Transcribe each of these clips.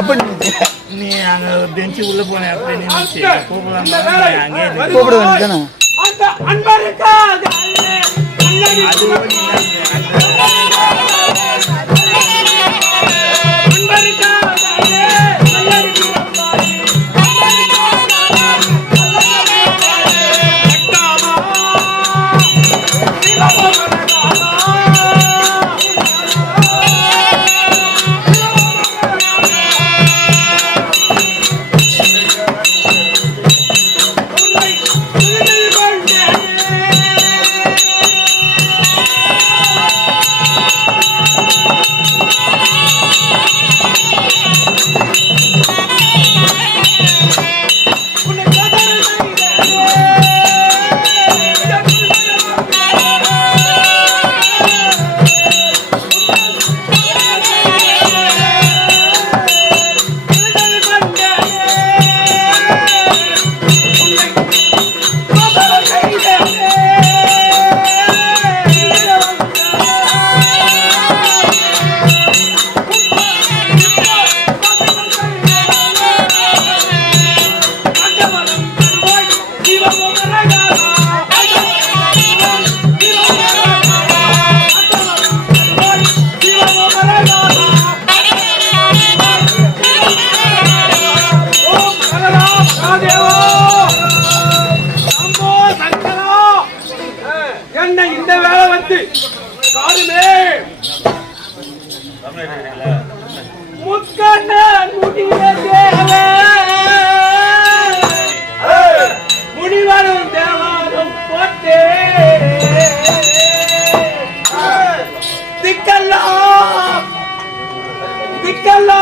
எப்படி நீ அங்க பெஞ்சு உள்ள போன எப்படி நினைச்சு கூப்பிடலாம் அங்கே கூப்பிட வேண்டியதானே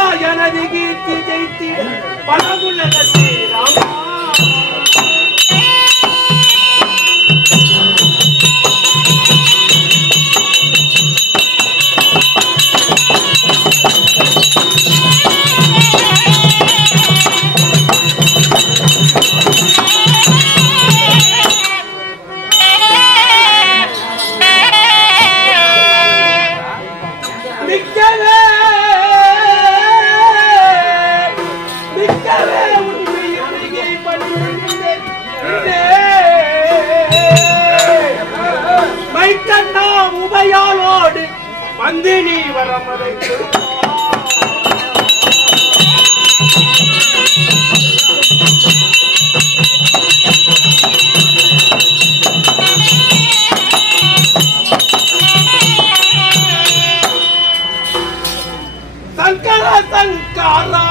அது எனது கீர்த்தி ஜெயித்து பணமுள்ள ராமா உபையாளோடு வந்து நீ வரமதை சங்கர சங்காரா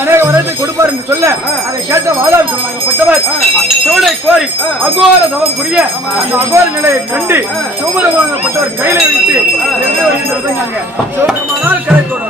அநேக வரத்தை கொடுப்பார் என்று சொல்ல அதை கேட்ட வாதாள் சொன்னாங்கப்பட்டவர் சிவனை கோரி அகோர தவம் புரிய அந்த அகோர நிலையை கண்டு சிவபெருமானப்பட்டவர் கையில வைத்து சிவபெருமானால் கிடைத்தோம்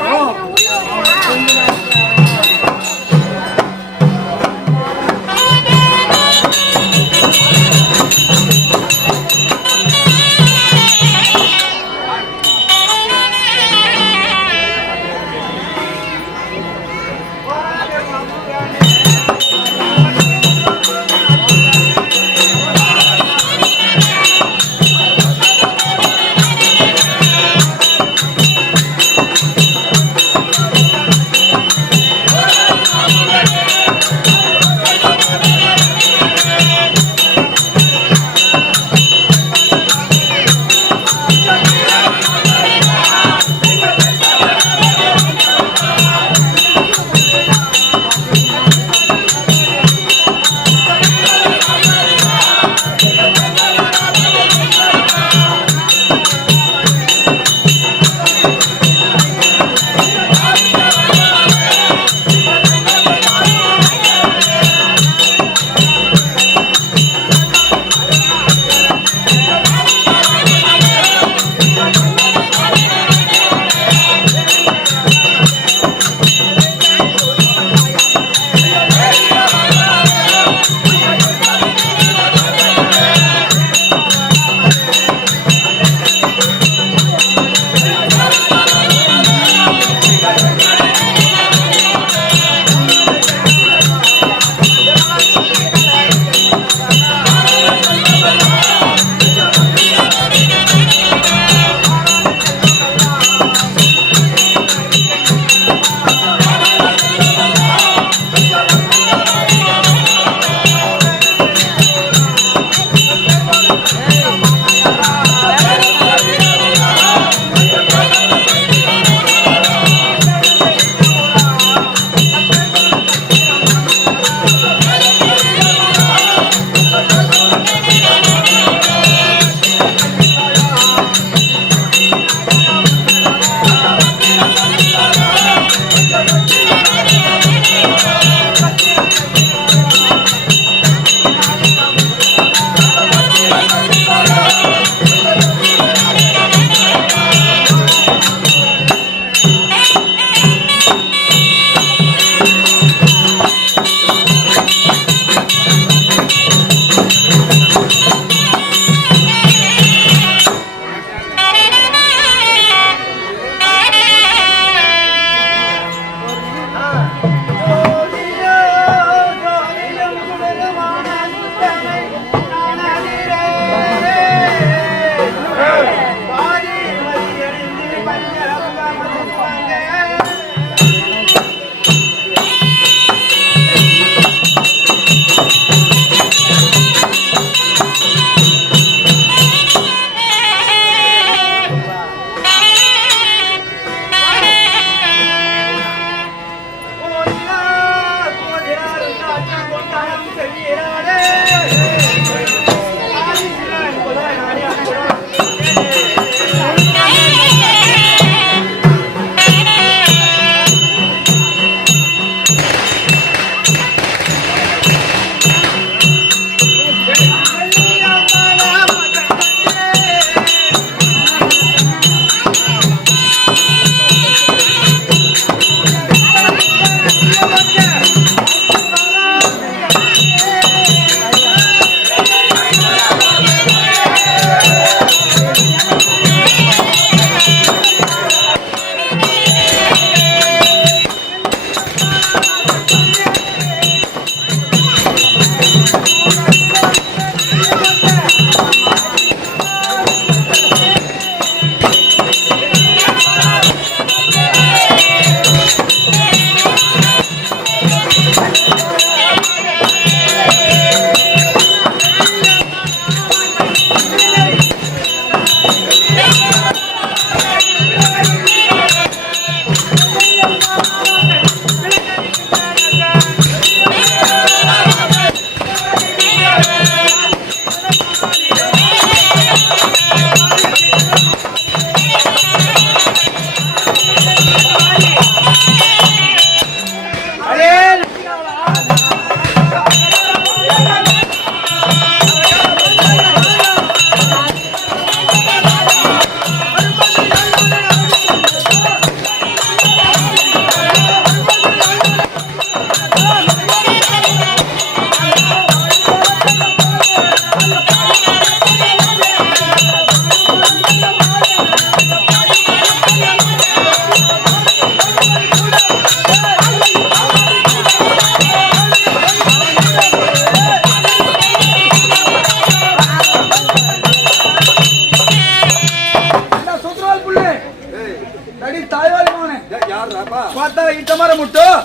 தாய்வாளி மகனே. யாருப்பா? பார்த்தா இட்ட மாதிரி முட்டும்.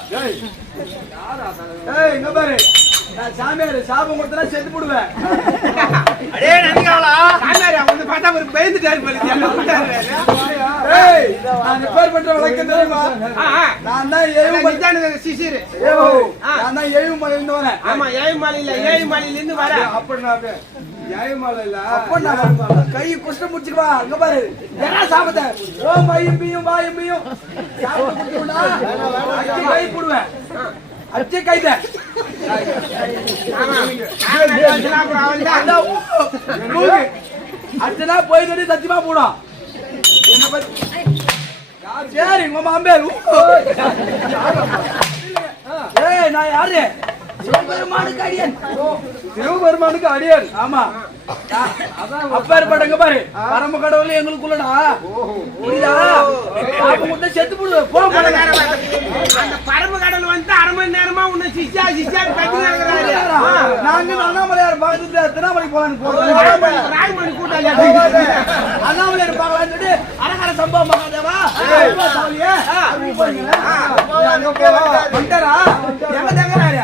ஏய் இங்க பாரு, நான் சாமியார் சாபம் கொடுத்தா செத்து போடுவேன். அடே நந்திகாவலா சாமியார் வந்து பார்த்தா ஒரு பயந்துட்டாரு போல. ஏய் நான் ரிப்பேர் பண்ற வழக்கம் தெரியுமா? நான் தான் மச்சானுங்க சிசிர். நான் தான் ஏழுமலையில இருந்து வரேன். ஆமா ஏழுமலையில இருந்து வரேன். அப்படின்னா நியாயமால இல்ல. அப்ப நான் கை குஷ்ட முடிச்சுக்குவா. அங்க பாரு என்ன சாபத்தை ஓ மையும் பியும் வாயும் பியும் சாபத்தை முடிச்சுடா. அச்சி கை போடுவேன். அச்சி கைத அச்சனா போய் சொல்லி சத்தியமா போடும். என்ன பத்தி சரி உங்க மாம்பேர். ஏய் நான் யாரு? சிவபெருமானுக்கு அடியன். சிவபெருமானுக்கு அடியார். ஆமா அப்பேற்பட்டங்க பாரு பரம கடவுள் எங்களுக்குள்ளடா. புரியுதா? பாப்ப முட்டை செத்து போடு போ. அந்த பரம கடவுள் வந்து அரை மணி நேரமா உன்னை சிஷா கட்டி நடக்கிறாரு. நாங்க அண்ணாமலையார் பக்கத்துல திருநாமலை போலான்னு ராய்மணி கூட்டாளி அண்ணாமலையார் பார்க்கலான்னு சொல்லிட்டு அரகர சம்பவம் மகாதேவா வந்துட்டாரா? எங்க தங்குறாரு?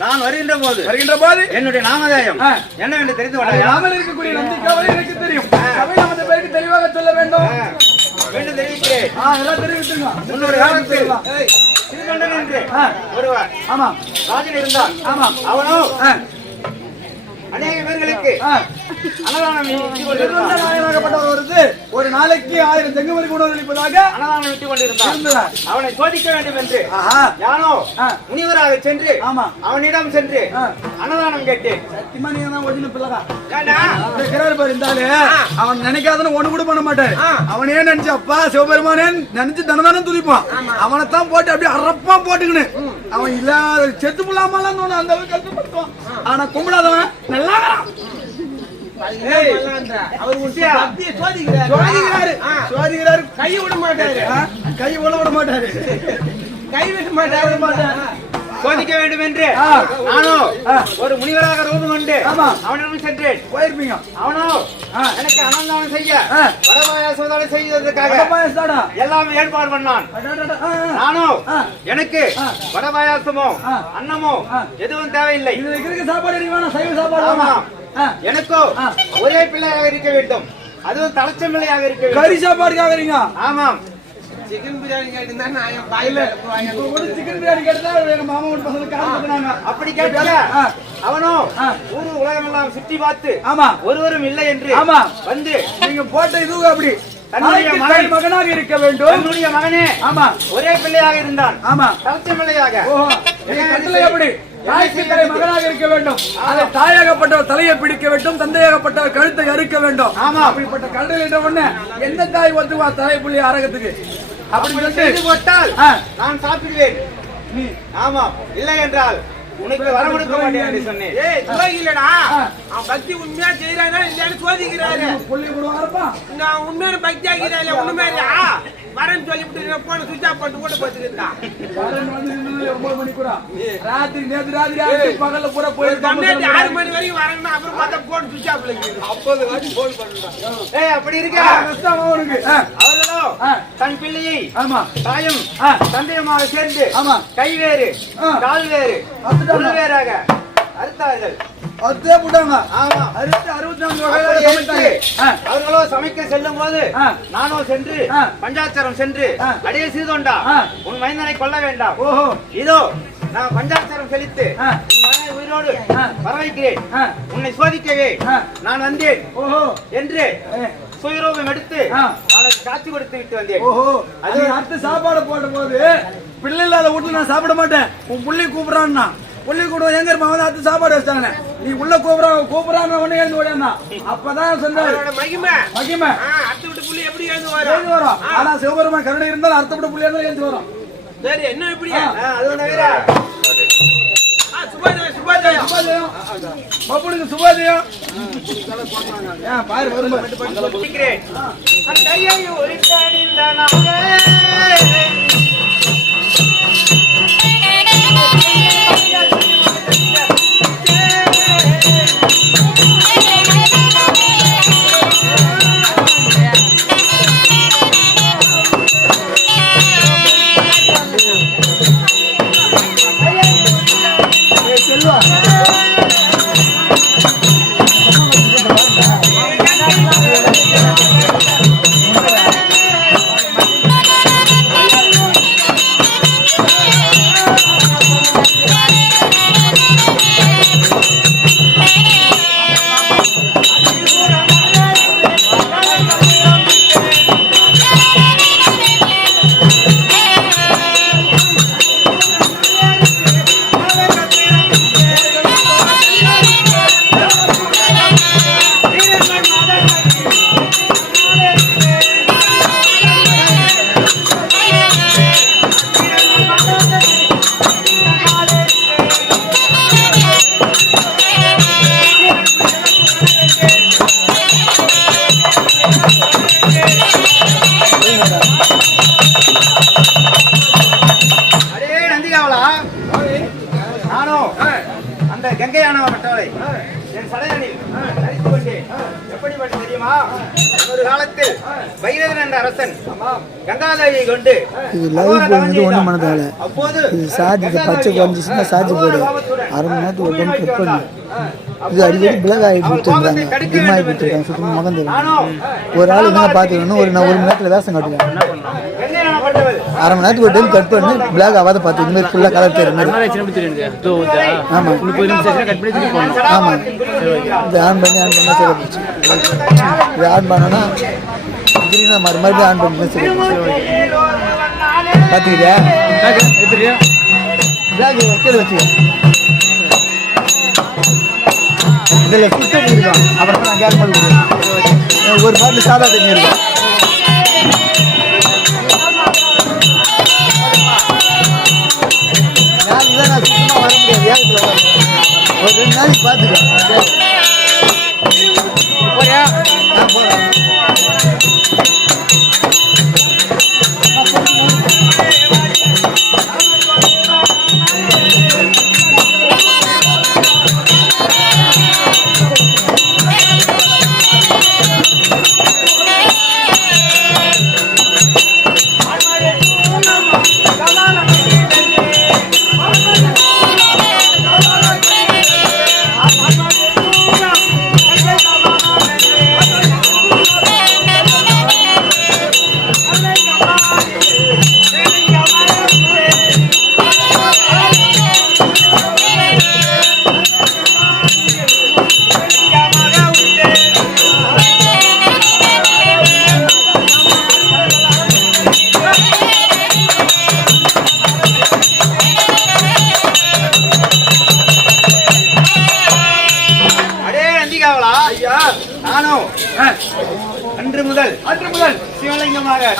நான் வருகின்ற போது என்னுடைய நாமதேயம் என்னவென்று தெரிந்து இருக்கக்கூடிய நந்திகாவலை எனக்கு தெரியும். பேருக்கு தெளிவாக சொல்ல வேண்டும். தெரிவிக்கிறேன். முன்னொரு காலத்தில் ஒருவர் ராஜன் இருந்தார். அவனோ அநேக பேர்களுக்கு ஒரு நாளைக்கு 1000 தெங்குமரிக்கு உணவு அளிப்பதாக அன்னதானம் விட்டுக் கொண்டிருந்தார். அவனை சோதிக்க வேண்டும் என்று யானோ முனிவராக சென்று அவனிடம் சென்று அன்னதானம் கேட்டேன். அவன் நினைக்காதன்னு ஒண்ணு கூட பண்ண மாட்டாரு. அவனே நினைச்சு அப்பா சிவபெருமானே நினைச்சு தனதானம் துடிப்பான். அவனைத்தான் போட்டு அப்படியே அரப்பா போட்டுக்கணும். அவன் இல்லாத செத்து புள்ளாமலாம் தோணும். அந்த அளவுக்கு கஷ்டப்படுத்துவான். ஆனா கும்பிடாதவன் நல்லா சோதிக்கிறாரு. கை விட மாட்டாரு. கை விட மாட்டாரு. சோதிக்க வேண்டும் என்று நானோ ஒரு முனிவராக ரூபம் கொண்டு அவனிடம் சென்றேன். போயிருப்பீங்க. அவனோ எனக்கு அன்னதானம் செய்ய வடபாயாசம் செய்வதற்காக எல்லாமே ஏற்பாடு பண்ணான். நானோ எனக்கு வடபாயாசமோ அன்னமோ எதுவும் தேவையில்லை. சாப்பாடு சைவ சாப்பாடு. எனக்கோ ஒரே பிள்ளையாக இருக்க வேண்டும். அதுவும் தலைச்ச பிள்ளையாக இருக்க வேண்டும். கறி சாப்பாடுக்காக இருங்க. ஆமாம். சிக்கன் பிரியாணி கேட்டா சிக்கன் பிரியாணி கேட்டா எங்க மாமா பசங்க காரணம் அப்படி கேட்டாங்க. அவனோ ஊரு உலகம் எல்லாம் சுற்றி பார்த்து ஒருவரும் இல்லை என்று வந்து நீங்க போட்ட இது அப்படி தன்னுடைய தாய் மகனாக இருக்க வேண்டும். தன்னுடைய மகனே ஆமா ஒரே பிள்ளையாக இருந்தான். ஆமா தலைச்ச பிள்ளையாக. ஓஹோ கட்டளை எப்படி? தாய்க்கு தலை மகனாக இருக்க வேண்டும். அதை தாயாகப்பட்டவர் தலையை பிடிக்க வேண்டும், தந்தையாகப்பட்டவர் கழுத்தை அறுக்க வேண்டும். ஆமா அப்படிப்பட்ட கட்டளை என்ற உடனே எந்த தாய் ஒத்துவா தாய் புள்ளி அரகத்துக்கு? அப்படி செய்து போட்டால் நான் சாப்பிடுவேன். ஆமா இல்லை என்றால் உனக்கு வர கொடுக்க மாட்டேன் என்று சொன்னேன். ஏய் துரோகிலடா, அவன் பக்தி உண்மையா செய்யறானா இல்லையான்னு சோதிக்கிறாரு. புள்ளி கொடுவாரப்பா நான் உண்மையான பக்தி ஆகிறா இல்ல உண்மையா வரேன்னு சொல்லிவிட்டு போன சுவிட்ச் ஆஃப் பண்ணிட்டு கூட போச்சுக்கிட்டான். ராத்திரி நேற்று ராத்திரி பகல்ல பூரா போயிருக்காங்க. 6 மணி வரைக்கும் வரேன்னா அப்புறம் பார்த்தா போன் சுவிட்ச் ஆஃப்ல இருக்குது. 50 வாட்டி போன் பண்றான். ஏய் அப்படி இருக்க அவனுக்கு அவர்களோ தன் பிள்ளையை ஆமா தாயும் தந்தையுமாக சேர்ந்து ஆமா கை வேறு கால் வேறு உள் வேறாக அறுத்தார்கள். அதே போட்டாங்க. ஆமா அறுத்து 64 வகையில சமைத்தாங்க. அவர்களோ சமைக்க செல்லும் போது நானோ சென்று பஞ்சாட்சரம் சென்று அடியே சீதோண்டா உன் மைந்தனை கொல்ல வேண்டாம். ஓஹோ இதோ நான் பஞ்சாட்சரம் செலுத்து உன் மகனை உயிரோடு வரவைக்கிறேன். உன்னை சோதிக்கவே நான் வந்தேன். ஓஹோ என்று சுயரூபம் எடுத்து அவனுக்கு காட்சி கொடுத்து விட்டு வந்தேன். ஓஹோ அது அடுத்து சாப்பாடு போடும் போது பிள்ளை இல்லாத வீட்டுல நான் சாப்பிட மாட்டேன். உன் புள்ளி கூப்பிடான்னா புள்ளி கூட எங்க இருப்பா வந்து அடுத்து சாப்பாடு வச்சாங்க. நீ உள்ள கூப்பிடான்னு உடனே எழுந்து ஓடியா. அப்பதான் சொன்னாரு மகிமை மகிமை அத்தை விட்டு புள்ளி எப்படி எழுந்து எழுந்து வரும். ஆனா சிவபெருமான் கருணை இருந்தாலும் அர்த்தப்பட்ட புள்ளி இருந்தாலும் எழுந்து வரும். சரி என்ன எப்படி அது தவிர சுபாதயம் பப்புனுக்கு சுபாதயம் பாரு வரும் கங்கையானவட்டவளை என் சடையணில் தரித்து கொண்டேன். எப்படிப்பட்ட தெரியுமா? ஒரு காலத்தில் பைரவன் என்ற அரசன் கங்காதேவியை கொண்டு அப்போது சார்ஜ் பச்சை குறைஞ்சிச்சுன்னா சார்ஜ் போடு. அரை மணி நேரத்துக்கு ஒரு டைம் கட் பண்ணு. இது அடிக்கடி பிளக் ஆகிட்டு விட்டுருந்தாங்க, டிம் ஆகி விட்டுருக்காங்க, சுத்தமாக முகம் தெரியும். ஒரு ஆள் என்ன பார்த்துக்கணும், நான் 1 மணி நேரத்தில் வேஷம் காட்டுவேன். அரை மணி நேரத்துக்கு ஒரு டைம் கட் பண்ணி பிளாக் ஆகாத பார்த்து இந்த மாதிரி ஃபுல்லாக கலர் தெரியும். ஆமாம் ஆமாம் இது ஆன் பண்ணி சரி போச்சு. இது ஆன் பண்ணோன்னா திடீர்னு மறுபடியும் ஆன் பண்ணி சரி பார்த்துக்கிட்டியா பிளாக் வைக்கிறது வச்சுக்க. இதில் சுத்தம் இருக்கும். அப்புறம் நான் கேட்க மாட்டேன். ஒரு பாட்டில் சாதா தண்ணி இருக்கும். நான் சுத்தமாக வர முடியாது. வேகத்தில் ஒரு 2 நாளைக்கு பார்த்துக்கேன். போறியா? நான் போகிறேன்.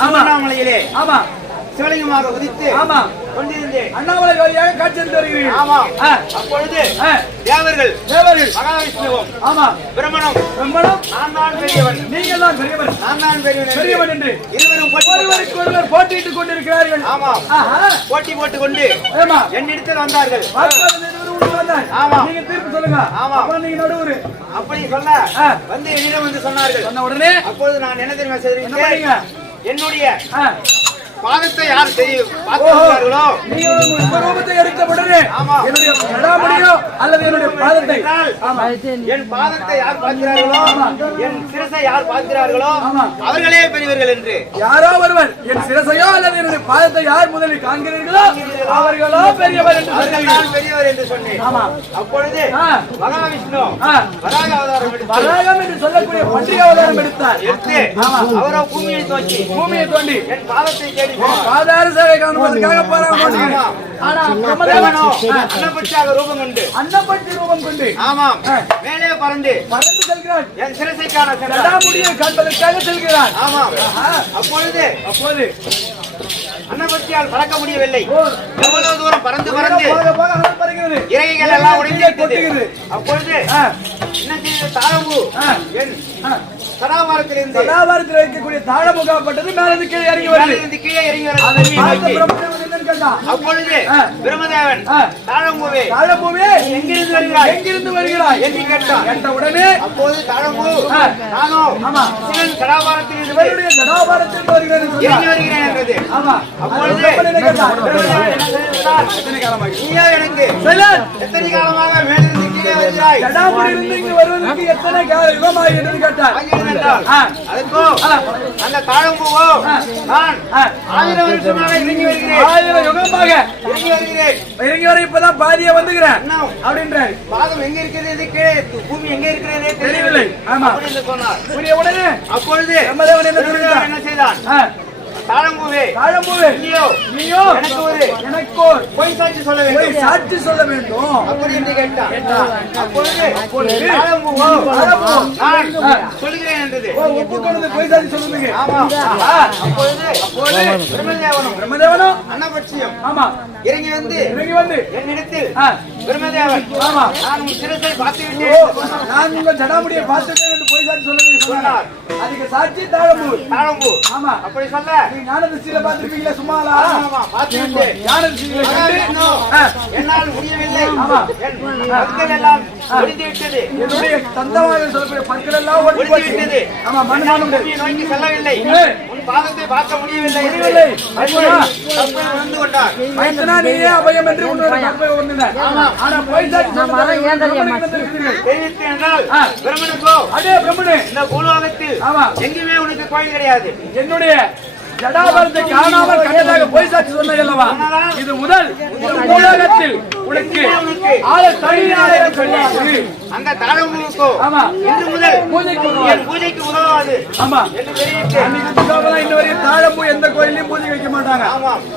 திருவண்ணாமலையிலே ஆமா சிவலிங்கமாக உதித்து ஆமா கொண்டிருந்தேன். அண்ணாமலை வழியாக காட்சியளித்து வருகிறீர்கள். ஆமா அப்பொழுது தேவர்கள் மகாவிஷ்ணுவும் ஆமா பிரம்மனும் நான் தான் பெரியவன், நீங்கள் தான் பெரியவர், நான் தான் பெரியவன் என்று இருவரும் ஒருவருக்கு ஒருவர் போட்டியிட்டுக் கொண்டிருக்கிறார்கள். ஆமா ஆஹா. போட்டி போட்டுக் கொண்டு ஆமா என்னிடத்தில் வந்தார்கள். ஆமா நீங்க தீர்ப்பு சொல்லுங்க. ஆமா அப்ப நீங்க நடுவுரு அப்படி சொல்ல வந்து என்னிடம் வந்து சொன்னார்கள். சொன்ன உடனே அப்பொழுது நான் என்ன தெரியுமா என்ன பண்ணீங்க? செய்தேன், என்னுடைய பாதத்தை யார் தெரியும் பார்க்கிறார்களோ நீங்க உங்க ரூபத்தை எடுத்த உடனே ஆமா என்னுடைய ஜடாமுடியோ அல்லது என்னுடைய பாதத்தை என் பாதத்தை யார் பார்க்கிறார்களோ என் சிரசை யார் பார்க்கிறார்களோ அவர்களே பெரியவர்கள் என்று யாரோ ஒருவர் என் சிரசையோ அல்லது என்னுடைய பாதத்தை யார் முதலில் காண்கிறீர்களோ அவர்களோ பெரியவர் என்று நான் பெரியவர் என்று சொன்னேன். ஆமா அப்பொழுது மகாவிஷ்ணு வராக அவதாரம் எடுத்து வராகம் என்று சொல்லக்கூடிய பன்றிய அவதாரம் எடுத்தார். எடுத்து அவரோ பூமியை தோண்டி என் பாதத்தை தேடி பாதார சேவை காணுவதற்காக போறாங்க. ஆனா பிரம்மதேவனோ அன்னபட்சியாக ரூபம் கொண்டு அன்னபட்சி ரூபம் கொண்டு ஆமாம் மேலே பறந்து செல்கிறான். என் சிரசை காண ஜடாமுடியை காண்பதற்காக செல்கிறான். ஆமாம் அப்பொழுது அன்னபட்சியால் பறக்க முடியவில்லை. எவ்வளவு தூரம் பறந்து இறகைகள் எல்லாம் உடைந்து அப்பொழுது என்ன செய்த தாழம்பு என் சதாபாரத்தில் இருக்கக்கூடிய தாழமுகப்பட்டது மேலிருந்து கீழே இறங்கி வருது. அப்பொழுது பிரம்மதேவன் தாழம்பூவே எங்கிருந்து வருகிறாய் என்று கேட்டான். கேட்ட உடனே அப்போது தாழம்பூ நானோ சிவன் சதாபாரத்தில் ஜடாபாரத்தில் இறங்கி வருகிறேன் என்றது. அப்பொழுது நீயோ எனக்கு எத்தனை காலமாக மேலிருந்து கீழே வருகிறாய், ஜடாமுடியிலிருந்து இங்கு வருவதற்கு எத்தனை யுகமாய் என்று கேட்டார். அதற்கோ அந்த தாழம்பூவோ நான் 1000 வருஷமாக இறங்கி வருகிறேன், 1000 யுகமாக இறங்கி வர இப்பதான் பாதியா வந்துகிறேன் அப்படின்ற பாதம் எங்க இருக்கிறது கீழே பூமி எங்க இருக்கிறதே தெரியவில்லை. ஆமா சொன்னார். புரிய உடனே அப்பொழுது என்ன செய்தான், தாழம்பூவே நீயோ எனக்கு ஒரு பொய் சாட்சி சொல்ல வேண்டும் அப்படி என்று கேட்டான். அப்பொழுது தாழம்பூவோ நான் சொல்லுகிறேன் என்றது. பொய் சாட்சி சொல்லுங்க. ஆமா அப்பொழுது பிரம்மதேவனும் அன்னபட்சியும் ஆமா இறங்கி வந்து என்னிடத்தில் பிரம்மதேவன் நான் உன் சிரசை பார்த்து விட்டேன், நான் உங்க ஜடாமுடியை பார்த்துட்டேன் என்று பொய் சாட்சி சொல்லுங்க சொன்னார். அதுக்கு சாட்சி தாழம்பூ. ஆமா அப்படி சொல்ல ஞான திருஷ்டியில பார்த்திருப்பீங்களா? சும்மாலா ஞான திருஷ்டியில என்னால் முடியவில்லை, பற்கள் எல்லாம் ஒடிந்து விட்டது, என்னுடைய தந்தமாக சொல்லக்கூடிய பற்கள் எல்லாம் ஒடிந்து விட்டது. ஆமா மண்ணாலும் நோக்கி செல்லவில்லை, உன் பாதத்தை பார்க்க முடியவில்லை உணர்ந்து கொண்டார். மைந்தனா நீயே அபயம் என்று உன்னோட கற்பை உணர்ந்தார். ஆனா பொய் சாட்சி தெரிவித்து என்றால் பிரம்மனுக்கோ அதே பிரம்மனே இந்த பூலோகத்தில் எங்குமே உனக்கு கோயில் கிடையாது, என்னுடைய ஜடாபாரத்தை காணாமல் கண்டதாக பொய் சாட்சி சொன்னது அல்லவா, இது முதல் உலகத்தில் உனக்கு அந்த தாழம்பூவுக்கோ இன்று முதல் பூஜைக்கு உதவாது. ஆமா இன்னும் தாழம்பூ எந்த கோயிலையும் பூஜை வைக்க மாட்டாங்க.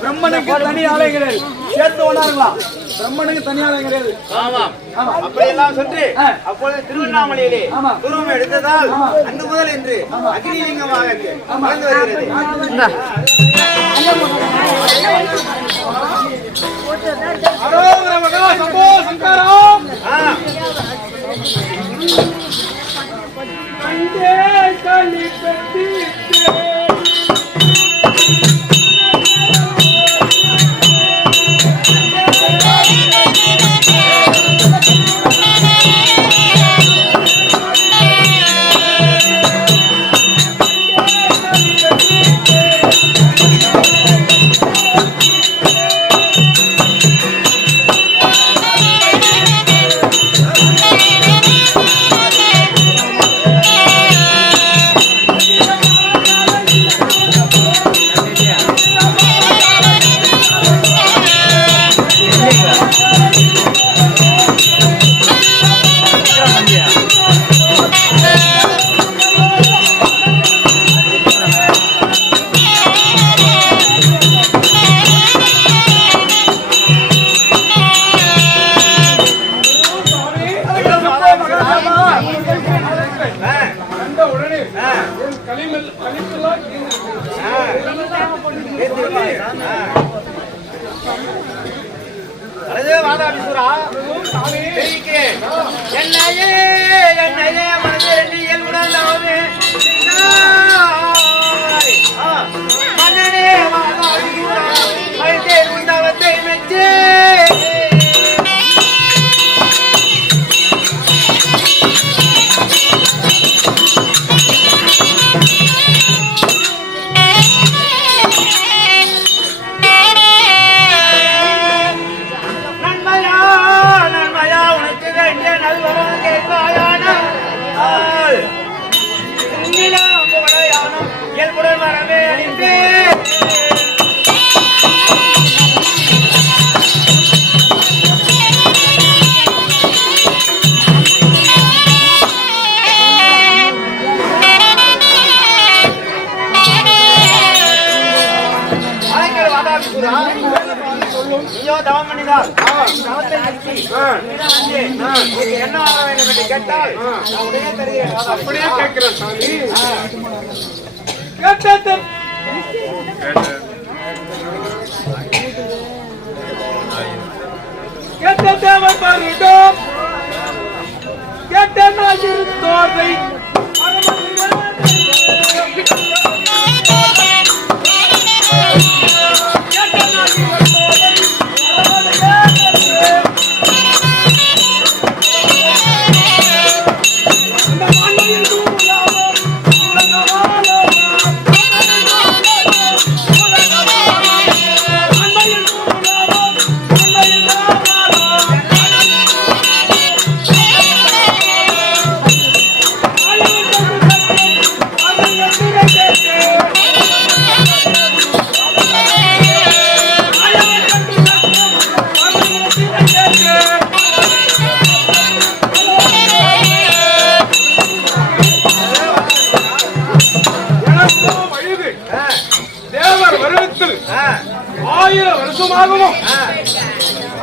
பிரம்மனுக்கு தனி ஆலயம் கிடையாது, சேர்த்து ஒண்ணாருங்களா பிரம்மனுக்கு தனி ஆலயம் கிடையாது. அப்படியெல்லாம் சொல்லி அப்பொழுது திருவண்ணாமலையிலே உருவம் எடுத்ததால் அன்று முதல் என்று அக்னிலிங்கமாக வளர்ந்து வருகிறது. அழகு வாதாபிசூரா தெரிவிக்கிறேன். என்னையே மனதில் இயல்புணர்ந்தவனே மன்னனே வாதாபிசூரா மனிதர் உந்தவத்தை மெச்சே இயல்புடன் வரவே அணிந்து ஐயோ தவம் பண்ணினார் தவத்தை நிறுத்தி என்ன வர வேண்டும் என்று கேட்டால் நான் உடனே தருகிறேன். அப்படியே கேட்கிறேன் சாமி. கேட்ட தேவன் பாருடோம் கேட்ட நாயிருந்தோரை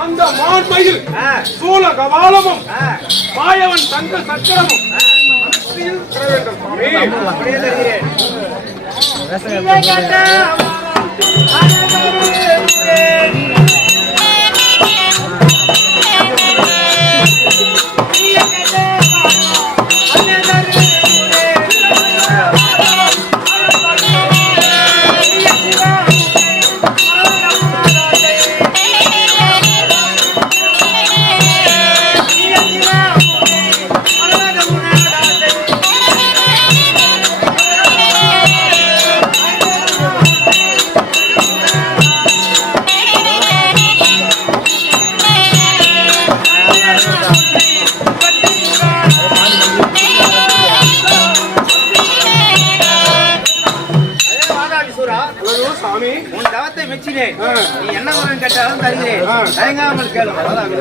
அந்த மாண்மையில் சூல கபாலமும் மாயவன் தங்க சக்கரமும் உன் தவத்தை மெச்சினேன். நீ என்ன வரம் கேட்டாலும் தருகிறேன். தயங்காமல் கேளு. அதான்